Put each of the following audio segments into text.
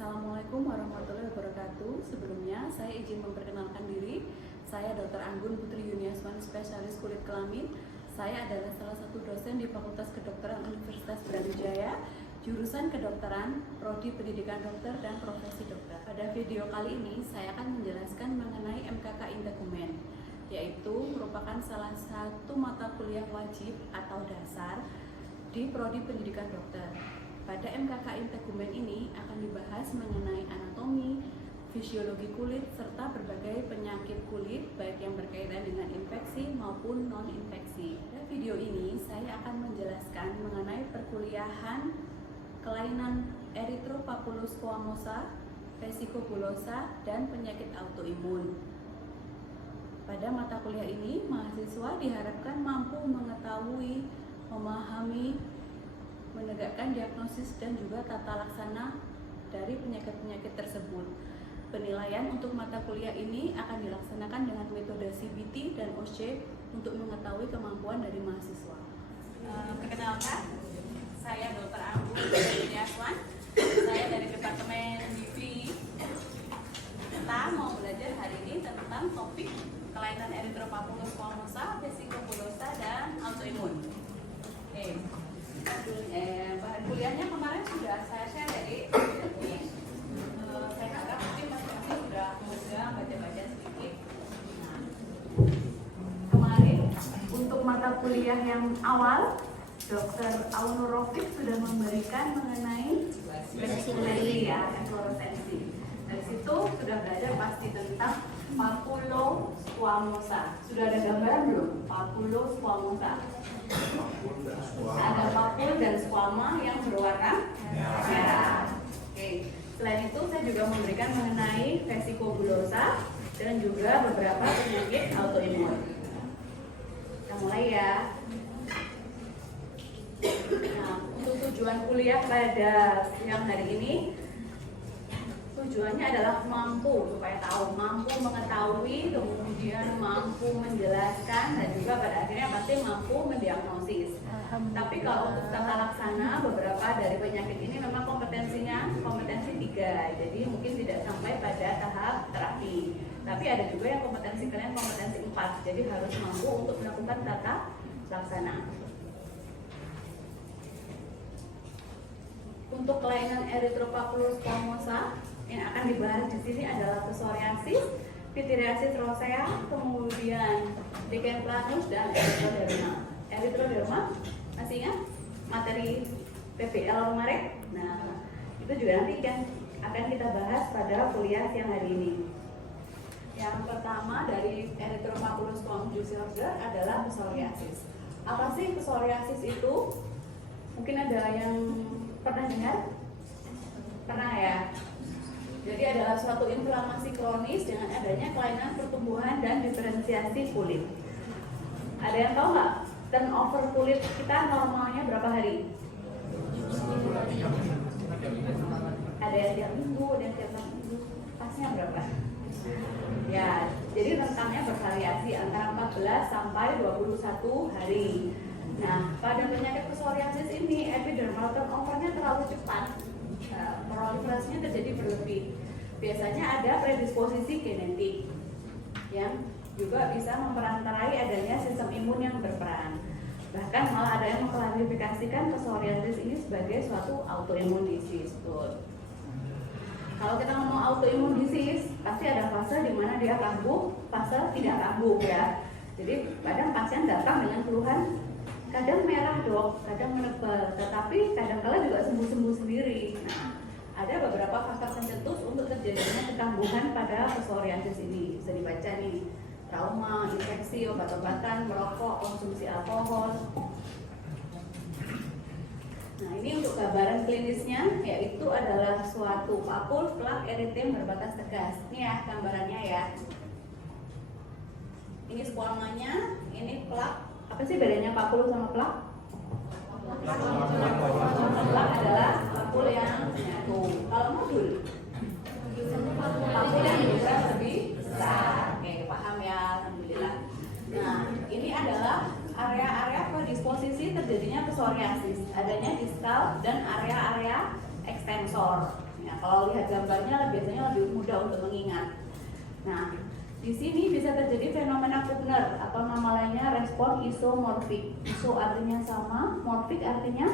Assalamualaikum warahmatullahi wabarakatuh. Sebelumnya saya izin memperkenalkan diri. Saya Dr. Anggun Putri Yuniaswan, spesialis kulit kelamin. Saya adalah salah satu dosen di Fakultas Kedokteran Universitas Brawijaya, jurusan kedokteran, prodi pendidikan dokter dan profesi dokter. Pada video kali ini saya akan menjelaskan mengenai MKK Integumen, yaitu merupakan salah satu mata kuliah wajib atau dasar di prodi pendidikan dokter. Pada MKK Integumen ini akan dibahas mengenai anatomi, fisiologi kulit, serta berbagai penyakit kulit baik yang berkaitan dengan infeksi maupun non-infeksi. Pada video ini saya akan menjelaskan mengenai perkuliahan kelainan erythropapulosis squamosa, vesicobullosa, dan penyakit autoimun. Pada mata kuliah ini, mahasiswa diharapkan mampu mengetahui, memahami, menegakkan diagnosis dan juga tata laksana dari penyakit-penyakit tersebut. Penilaian untuk mata kuliah ini akan dilaksanakan dengan metode CBT dan OSCE untuk mengetahui kemampuan dari mahasiswa. Perkenalkan, saya Dr. Anggun Yuniaswan. Saya dari Departemen DV. Kita mau belajar hari ini tentang topik kelainan erythropapulosis squamosa, vesicobullosa, dan autoimun. Bahan kuliahnya kemarin sudah saya share ya, saya harap mungkin masing-masing sudah baca-baca sedikit. Kemarin untuk mata kuliah yang awal, Dr. Aunur Rofiq sudah memberikan mengenai fluoresensi ya, fluoresensi. Dari situ sudah belajar pasti tentang papulo squamosa. Sudah ada gambaran belum? Papulo squamosa. Ada papul dan squama yang berwarna merah. Oke. Selain itu saya juga memberikan mengenai vesicobullosa dan juga beberapa penyakit autoimun. Kita mulai ya. Nah, untuk tujuan kuliah pada siang hari ini, tujuannya adalah supaya mampu mengetahui, kemudian mampu menjelaskan, dan juga pada akhirnya pasti mampu mendiagnosis. Tapi kalau untuk tata laksana, beberapa dari penyakit ini memang kompetensi 3, jadi mungkin tidak sampai pada tahap terapi. Tapi ada juga yang kompetensi 4, jadi harus mampu untuk melakukan tata laksana. Untuk kelainan erythropapulosis squamosa yang akan dibahas di sini adalah psoriasis, pityriasis rosea, kemudian lichen planus, dan erythroderma. Erythroderma, masih ingat materi PBL kemarin? Nah, itu juga nanti akan kita bahas pada kuliah siang hari ini. Yang pertama dari erythropapulosis squamous disorder adalah psoriasis. Apa sih psoriasis itu? Mungkin ada yang pernah dengar? Pernah ya? Jadi adalah suatu inflamasi kronis dengan adanya kelainan pertumbuhan dan diferensiasi kulit. Ada yang tahu nggak? Turnover kulit kita normalnya berapa hari? Ada yang tiap minggu, ada yang tiap minggu. Pasnya berapa? Ya, jadi rentangnya bervariasi antara 14 sampai 21 hari. Nah, pada penyakit psoriasis ini epidermal turnovernya terlalu cepat. Proliferasinya terjadi berlebih. Biasanya ada predisposisi genetik yang juga bisa memperantarai adanya sistem imun yang berperan. Bahkan malah ada yang mengklasifikasikan psoriasis ini sebagai suatu autoimmune disease. Kalau kita ngomong autoimmune disease, pasti ada fase di mana dia kambuh, fase tidak kambuh ya. Jadi kadang pasien datang dengan keluhan kadang merah dok, kadang menebal, tetapi kadang-kala juga sembuh-sembuh sendiri. Nah, ada beberapa faktor pencetus untuk terjadinya kekambuhan pada psoriasis ini. Bisa dibaca nih, trauma, infeksi, obat-obatan, merokok, konsumsi alkohol. Nah, ini untuk gambaran klinisnya, yaitu adalah suatu papul plak eritem berbatas tegas. Ini ya gambarannya ya. Ini squamanya, ini plak. Apa sih bedanya papul sama plak? Plak adalah papul yang menyatu. Kalau nodul, papul yang bisa lebih besar. Oke, paham ya, alhamdulillah. Nah, ini adalah area-area predisposisi terjadinya psoriasis. Adanya diskal dan area-area ekstensor. Ya, kalau lihat gambarnya biasanya lebih mudah untuk mengingat. Nah, di sini bisa terjadi fenomena Kubner atau nama lainnya respon isomorfik. Iso artinya sama, morfik artinya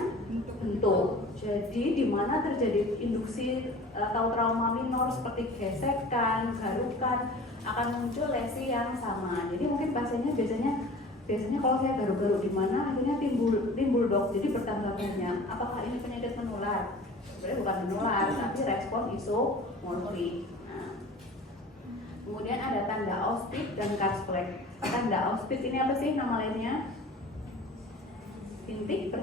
bentuk. Jadi di mana terjadi induksi atau trauma minor seperti gesekan, garukan, akan muncul lesi yang sama. Jadi mungkin pasiennya biasanya kalau saya garuk-garuk di mana akhirnya timbul dok. Jadi bertambah banyak. Apakah ini penyakit menular? Sebenarnya bukan menular, tapi respon isomorfik. Kemudian ada tanda Auspitz dan Karsfleck. Tanda Auspitz ini apa sih nama lainnya? Bintik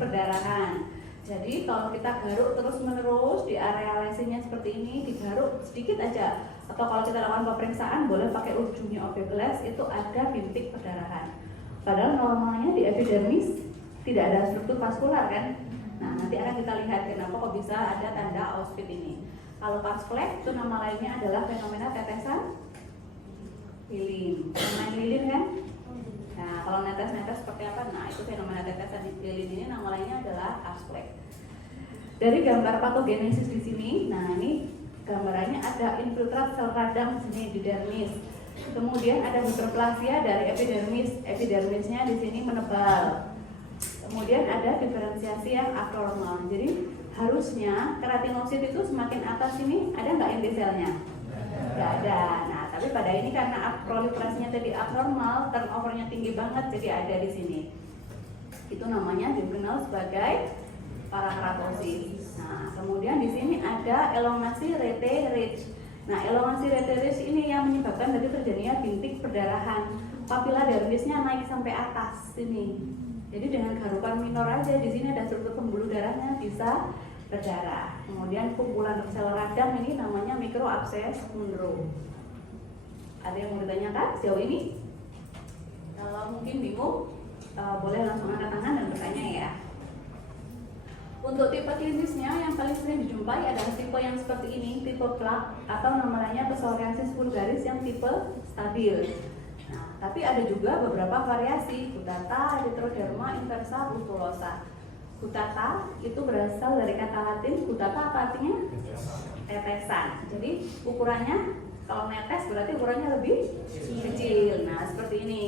perdarahan. Jadi kalau kita garuk terus-menerus di area lesinya seperti ini, digaruk sedikit aja, atau kalau kita lakukan pemeriksaan boleh pakai ujungnya OB-glas, itu ada bintik perdarahan. Padahal normalnya di epidermis tidak ada struktur vaskular kan? Nah, nanti akan kita lihat kenapa kok bisa ada tanda Auspitz ini. Kalau Karsfleck itu nama lainnya adalah fenomena tetesan lilin. Main lilin kan? Nah, kalau netes-netes seperti apa? Nah, itu fenomena tetesan lilin ini nama lainnya adalah Karsfleck. Dari gambar patogenesis di sini, nah ini gambarannya ada infiltrat sel radang sini di dermis. Kemudian ada hiperplasia dari epidermis. Epidermisnya di sini menebal. Kemudian ada diferensiasi yang abnormal. Jadi harusnya keratinosit itu semakin atas ini ada nggak endoselnya? Nggak ada. Nah, tapi pada ini karena proliferasinya tadi abnormal, turnovernya tinggi banget, jadi ada di sini. Itu namanya dikenal sebagai parakeratosis. Nah, kemudian di sini ada elongasi rete ridge. Nah, elongasi rete ridge ini yang menyebabkan tadi terjadinya bintik perdarahan. Papila dermisnya naik sampai atas sini. Jadi dengan garukan minor aja di sini ada struktur pembuluh darahnya bisa berdarah. Kemudian kumpulan sel radang ini namanya mikroabses Munro. Ada yang mau ditanyakan sejauh ini? Kalau mungkin bingung, boleh langsung angkat tangan dan bertanya ya. Untuk tipe klinisnya yang paling sering dijumpai adalah tipe yang seperti ini, tipe plak atau namanya psoriasis vulgaris yang tipe stabil. Nah, tapi ada juga beberapa variasi, gutata, erythroderma, inversa, pustulosa. Gutata itu berasal dari kata Latin, gutata apa artinya? Tetesan. Jadi ukurannya, kalau netes berarti ukurannya lebih kecil. Nah, seperti ini.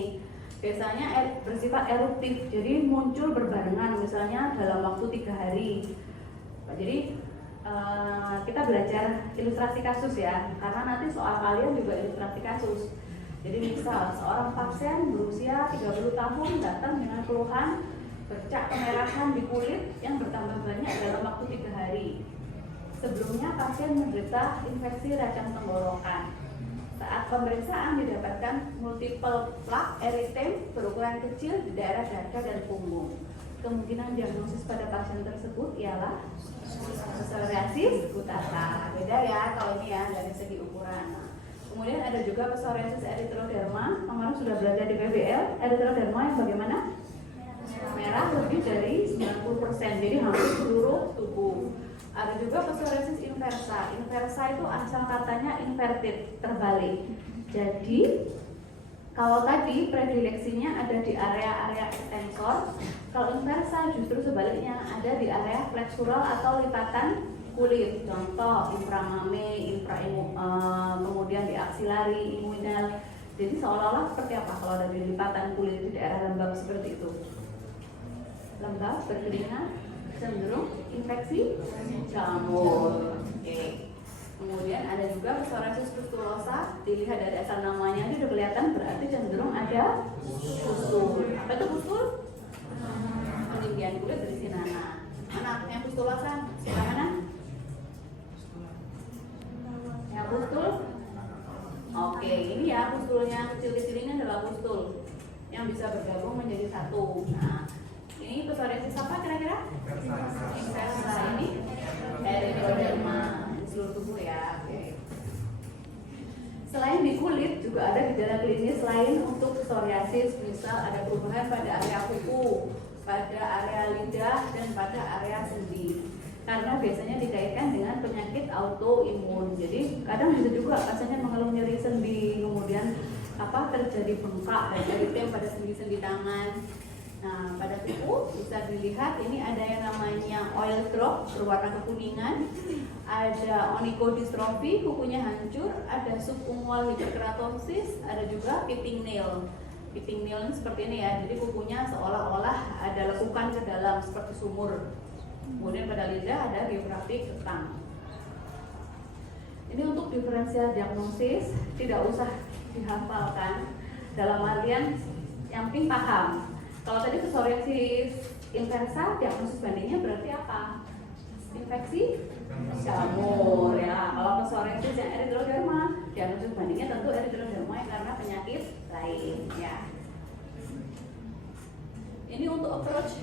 Biasanya bersifat eruptif, jadi muncul berbarengan, misalnya dalam waktu 3 hari. Jadi kita belajar ilustrasi kasus ya, karena nanti soal kalian juga ilustrasi kasus. Jadi misal seorang pasien berusia 30 tahun datang dengan keluhan bercak kemerahan di kulit yang bertambah banyak dalam waktu 3 hari. Sebelumnya pasien menderita infeksi racang tenggorokan. Saat pemeriksaan didapatkan multiple plak eritem berukuran kecil di daerah dada dan punggung. Kemungkinan diagnosis pada pasien tersebut ialah psoriasis gutata. Beda ya kalau ini ya dari segi ukuran. Kemudian ada juga psoriasis erythroderma. Kemarin sudah belajar di PBL. Erythroderma yang bagaimana? Merah lebih dari 90%, jadi hampir seluruh tubuh. Ada juga psoriasis inversa. Inversa itu asal katanya inverted, terbalik. Jadi kalau tadi predileksinya ada di area-area ekstensor, kalau inversa justru sebaliknya ada di area flexural atau lipatan kulit. Contoh inframame, kemudian di aksilari, inguinal. Jadi seolah-olah seperti apa kalau ada di lipatan kulit di daerah lembab seperti itu? Lembab, berkeringat, cenderung infeksi jamur. Oke. Kemudian ada juga psoriasis pustulosa. Dilihat dari asal namanya ini sudah kelihatan berarti cenderung ada pustul. Apa itu pustul? Peninggian kulit dari sinana. Anak yang pustulosa sebelah mana? Yang pustul? Oke, ini ya pustulnya kecil-kecil ini adalah pustul yang bisa bergabung menjadi satu. Nah, ini psoriasis apa kira-kira? Inversa. Ini erythroderma di seluruh tubuh ya. Oke. Selain di kulit juga ada gejala klinis lain untuk psoriasis, misal ada perubahan pada area kuku, pada area lidah dan pada area sendi. Karena biasanya dikaitkan dengan penyakit autoimun. Jadi kadang bisa juga pasiennya mengeluh nyeri sendi, kemudian terjadi bengkak dan eritem pada sendi-sendi tangan. Nah, pada kuku bisa dilihat ini ada yang namanya oil drop berwarna kekuningan, ada onychodystrophy, kukunya hancur, ada subungual hiperkeratosis, ada juga pitting nail. Pitting nail ini seperti ini ya, jadi kukunya seolah-olah ada lekukan ke dalam seperti sumur. Kemudian pada lidah ada geografik ketang. Ini untuk diferensial diagnosis tidak usah dihafalkan, dalam artian yang penting paham. Kalau tadi psoriasis inversa, diagnosis bandingnya berarti apa? Infeksi jamur ya. Kalau psoriasis yang erythroderma, diagnosis bandingnya tentu erythroderma karena penyakit lain ya. Ini untuk approach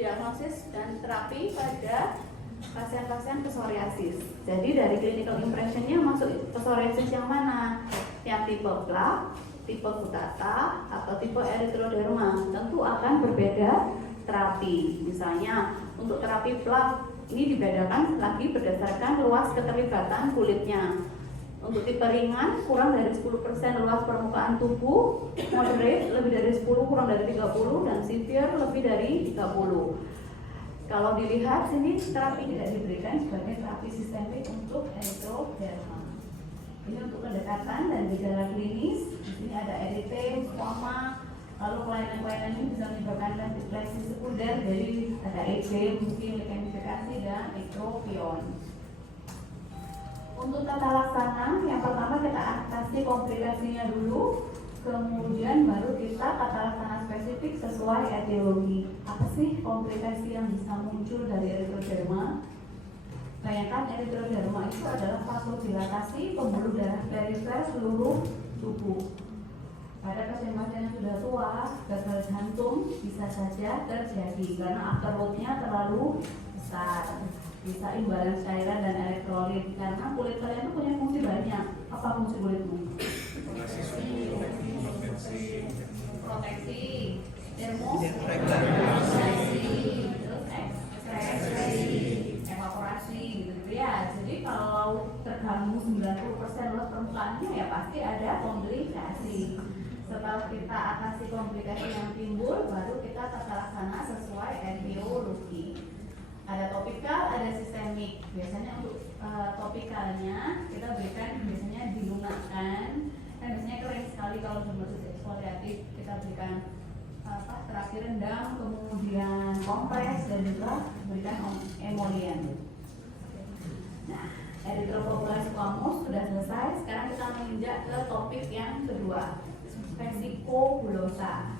diagnosis dan terapi pada pasien-pasien psoriasis. Jadi dari clinical impressionnya masuk psoriasis yang mana? Yang tipe plaque, tipe gutata, atau tipe erythroderma. Tentu akan berbeda terapi. Misalnya untuk terapi plaque ini dibedakan lagi berdasarkan luas keterlibatan kulitnya. Untuk tipe ringan kurang dari 10% luas permukaan tubuh, moderate lebih dari 10 kurang dari 30, dan severe lebih dari 30. Kalau dilihat sini terapi tidak diberikan sebagai terapi sistemik untuk erythroderma. Ini untuk pendekatan dan gejala klinis. Di sini ada eritema, squama, lalu kelainan-kelainan ini bisa menyebabkan lesi sekunder, jadi ada EB, mungkin lekemifikasi dan ektropion. Untuk tata laksana, yang pertama kita atasi komplikasinya dulu, kemudian baru kita tata laksana spesifik sesuai etiologi. Apa sih komplikasi yang bisa muncul dari erythroderma? Bayangkan erythroderma itu adalah vasodilatasi pembuluh darah perifer seluruh tubuh. Pada pasien-pasien yang sudah tua, gagal jantung bisa saja terjadi karena afterload-nya terlalu besar. Bisa imbalans cairan dan elektrolit karena kulit kalian itu punya fungsi banyak. Apa fungsi kulitmu? Proteksi, termoregulasi, terus ekspresi, evaporasi gitu ya. Jadi kalau terganggu 90% luas permukaannya ya pasti ada komplikasi. Setelah kita atasi komplikasi yang timbul, baru kita tata laksana sesuai etiologi. Ada topikal, ada sistemik. Biasanya untuk topikalnya kita berikan biasanya dilunakkan. Kan biasanya kering sekali kalau dermatitis eksfoliatif, kita berikan terapi rendam, kemudian kompres dan juga berikan emolien. Nah, erythropoiesis squamous sudah selesai. Sekarang kita menginjak ke topik yang kedua, vesicobullosa.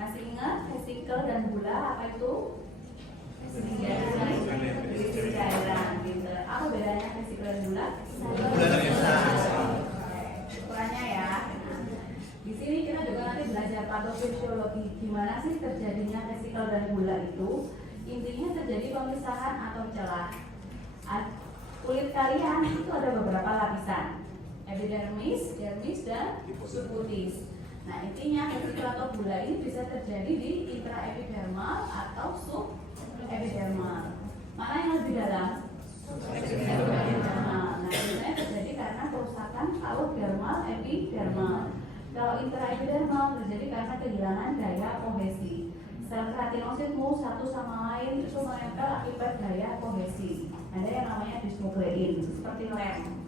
Masih ingat vesikel dan bula apa itu? Cairan gitu. Apa bedanya vesikel dan bula? Ukurannya ya. Di sini kita juga nanti belajar patofisiologi, gimana sih terjadinya vesikel dan bula itu. Intinya terjadi pemisahan atau celah. Kulit kalian itu ada beberapa lapisan, epidermis, dermis, dan subkutis. Nah intinya vesikel atau bula ini bisa terjadi di intraepidermal atau subepidermal. Mana yang lebih dalam? Epidermal. Nah biasanya terjadi karena kerusakan paut dermal epidermal. Kalau intraepidermal terjadi karena kehilangan daya kohesi. Sel keratinosit satu sama lain itu menempel akibat daya kohesi. Ada yang namanya dismuklein, seperti lem,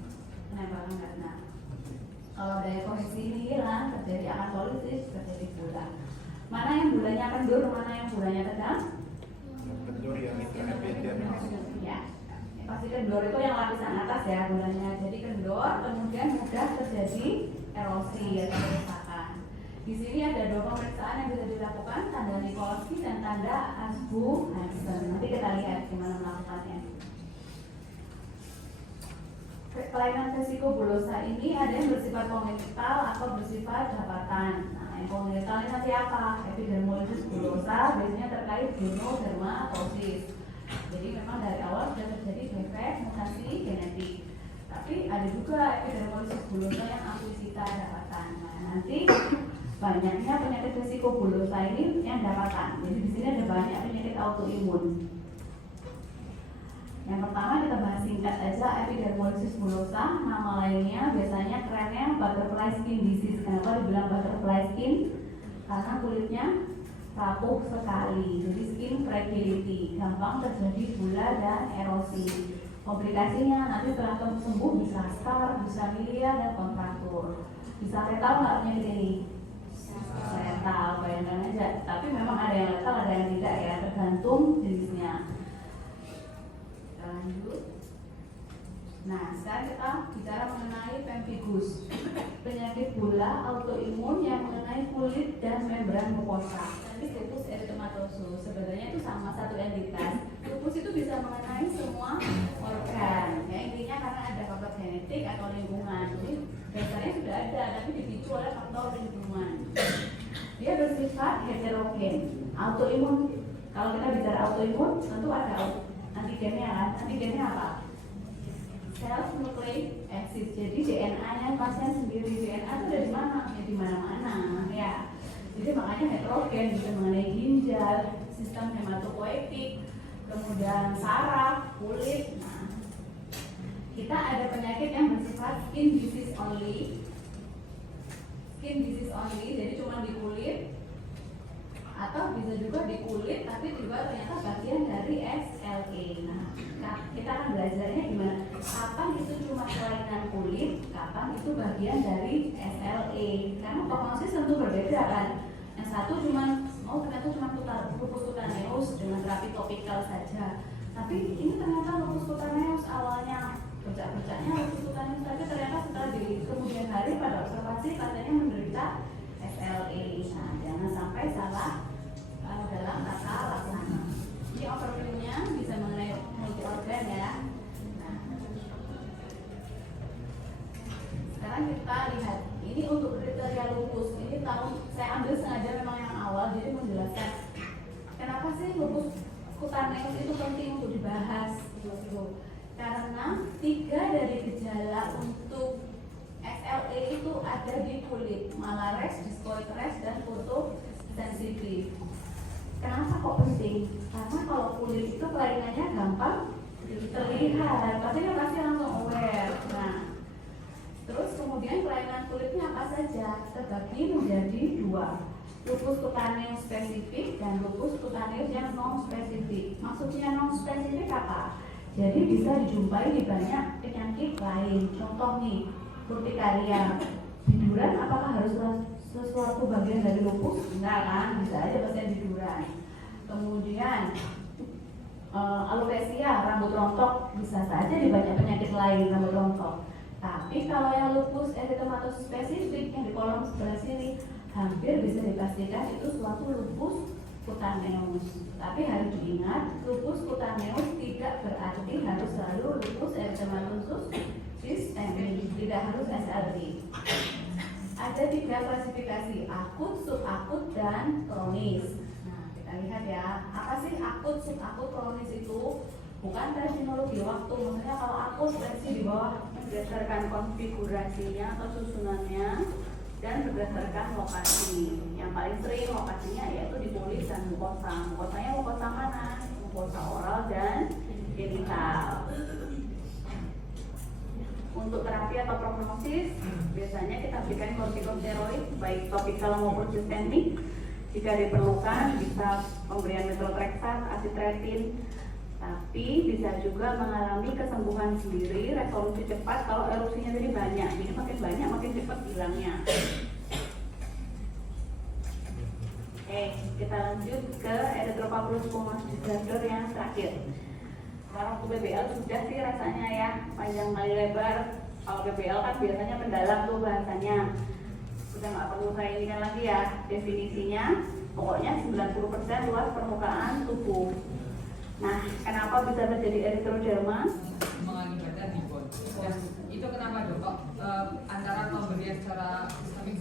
penembakan karena. Kalau daya kohesi ini hilang, terjadi akantolisis, terjadi bula. Mana yang bulanya kendur, mana yang bulanya tegang? Kendur yang intraepidermal. Ya, pasti kendor itu yang lapisan atas ya bulanya. Jadi kendor, kemudian mudah terjadi erosi atau kerusakan. Di sini ada dua pemeriksaan yang bisa dilakukan, tanda Nikolsky dan tanda Asbuch-Hansen. Nanti kita lihat gimana melakukannya. Kelainan vesikobullosa ini ada yang bersifat kongenital atau bersifat dapatan. Nah, yang kongenital ini nanti apa? Epidermolysis bullosa biasanya terkait genodermatosis. Jadi memang dari awal sudah terjadi defek mutasi genetik. Tapi ada juga epidermolysis bullosa yang akuisita dapatan. Nah, nanti banyaknya penyakit vesikobullosa ini yang dapatan. Jadi di sini ada banyak penyakit autoimun. Yang pertama kita bahas singkat aja epidermolysis bullosa. Nama lainnya biasanya kerennya butterfly skin disease. Kenapa dibilang butterfly skin? Karena kulitnya rapuh sekali. Jadi skin fragility, gampang terjadi gula dan erosi. Komplikasinya nanti setelah sembuh bisa scar, bisa milia dan kontraktur. Bisa letal nggak penyakit ini? Letal, bayangkan aja. Tapi memang ada yang letal, ada yang tidak ya, tergantung jenisnya. Kita lanjut. Nah, sekarang kita bicara mengenai pemphigus, penyakit gula autoimun yang mengenai kulit dan membran mukosa. Nanti lupus eritematosus, sebenarnya itu sama satu entitas. Lupus itu bisa mengenai semua organ. Ya, intinya karena ada faktor genetik atau lingkungan. Jadi dasarnya sudah ada, tapi dipicu oleh faktor lingkungan. Dia bersifat heterogen. Autoimun, kalau kita bicara autoimun, tentu ada antigennya kan. Antigennya apa? Self nucleic acid. Jadi DNA-nya pasien sendiri. DNA itu ada di mana? Ya di mana-mana ya. Jadi makanya heterogen, bisa mengenai ginjal, sistem hematopoietik, kemudian saraf, kulit. Nah, kita ada penyakit yang bersifat skin disease only. Skin disease only, jadi cuma di kulit, atau bisa juga di kulit tapi juga ternyata bagian dari SLE. Nah, kita akan belajarnya gimana, kapan itu cuma kelainan kulit, kapan itu bagian dari SLE. Karena prognosis tentu berbeda kan. Yang satu cuma ternyata cuma lupus cutaneus dengan terapi topikal saja. Tapi ini ternyata lupus cutaneus awalnya bercak-bercaknya lupus cutaneus, tapi ternyata setelah di kemudian hari pada observasi pasiennya menderita SLE. Nah, jangan sampai salah dalam tata laksana. Ini overview-nya bisa mengenai multi organ ya. Nah, sekarang kita lihat ini untuk kriteria lupus. Ini tahun saya ambil sengaja memang yang awal, jadi menjelaskan kenapa sih lupus cutaneus itu penting untuk dibahas. Karena 3 dari gejala untuk SLE itu ada di kulit, malares, discoid rash, dan fotosensitif. Kenapa kok penting? Karena kalau kulit itu kelainannya gampang terlihat, pastinya pasti langsung aware. Nah, terus kemudian kelainan kulitnya apa saja? Terbagi menjadi 2, lupus cutaneus spesifik dan lupus cutaneus yang non spesifik. Maksudnya non spesifik apa? Jadi bisa dijumpai di banyak penyakit lain. Contoh nih, urtikaria, biduran apakah harus sesuatu bagian dari lupus? Enggak kan, bisa aja pasien biduran. Kemudian alopecia, rambut rontok, bisa saja di banyak penyakit lain rambut rontok. Tapi kalau yang lupus eritematosus spesifik yang di kolom sebelah sini, hampir bisa dipastikan itu suatu lupus cutaneus. Tapi harus diingat, lupus cutaneus tidak berarti harus selalu lupus eritematosus sistemik, tidak harus SLE. Ada 3 klasifikasi, akut, subakut, dan kronis. Nah, kita lihat ya, apa sih akut, subakut, kronis itu? Bukan terminologi waktu, maksudnya kalau akut berarti di bawah berdasarkan konfigurasinya atau susunannya dan berdasarkan lokasi. Yang paling sering lokasinya yaitu di kulit dan mukosa. Mukosanya mukosa mana? Mukosa oral dan genital. Untuk terapi atau prognosis, biasanya kita berikan kortikosteroid baik topikal maupun sistemik. Jika diperlukan, bisa pemberian methotrexat, azitromycin. Tapi bisa juga mengalami kesembuhan sendiri, resolusi cepat kalau erupsinya jadi banyak. Jadi makin banyak, makin cepat hilangnya. Oke, kita lanjut ke Erythropapulosis disorder yang terakhir. Kalau BBL sudah sih rasanya ya, panjang kali lebar. Kalau BBL kan biasanya mendalam tuh bahasanya. Sudah nggak perlu saya ini kan lagi ya definisinya. Pokoknya 90% luas permukaan tubuh. Nah, kenapa bisa terjadi erythroderma? Mengakibatkan rebound. Ya, itu kenapa dok? Antara pemberian secara sistemik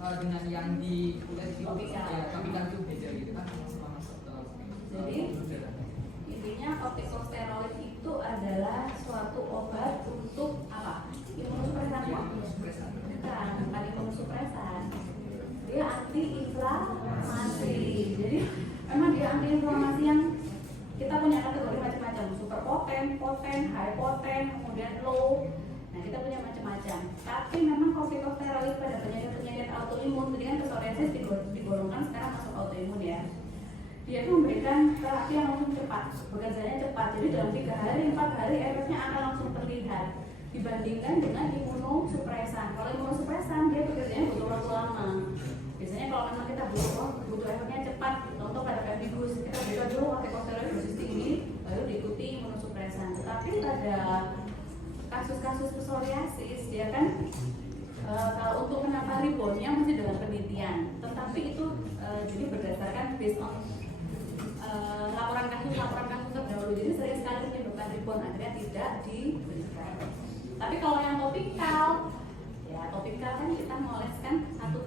dengan yang di kulit itu, ya, topikal itu beda gitu kan? Jadi intinya kortikosteroid itu adalah suatu obat untuk apa? Imunosupresan. Bukan imunosupresan. Dia anti-inflamasi. Jadi memang dia anti-inflamasi yang kita punya kategori macam-macam, super poten, poten, high poten, kemudian low. Nah, kita punya macam-macam. Tapi memang kortikosteroid pada penyakit-penyakit autoimun, tadi kan psoriasis digolongkan sekarang masuk autoimun ya. Dia itu memberikan terapi yang langsung cepat, bekerjanya cepat. Jadi dalam 3 hari, 4 hari efeknya akan langsung terlihat. Dibandingkan dengan imunosupresan. Kalau imunosupresan dia bekerjanya butuh waktu lama. Biasanya kalau memang kita butuh efeknya cepat, contoh pada pemphigus, kita berikan dulu kortikosteroid dosis tinggi, lalu diikuti imunosupresan. Tetapi pada kasus-kasus psoriasis dia kan kalau untuk menambah ribonnya mesti dengan penelitian. Tetapi itu jadi berdasarkan based on laporan kasus terdahulu. Jadi sering sekali menyebabkan ribon akhirnya tidak diberikan. Tapi kalau yang topikal, ya topikal kan kita mengoleskan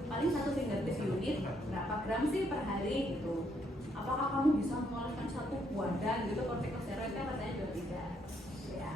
paling 1 fingertip unit berapa gram sih per hari gitu. Apakah kamu bisa mengoleskan 1 wadah gitu kortikosteroid? Kan rasanya juga tidak. Ya.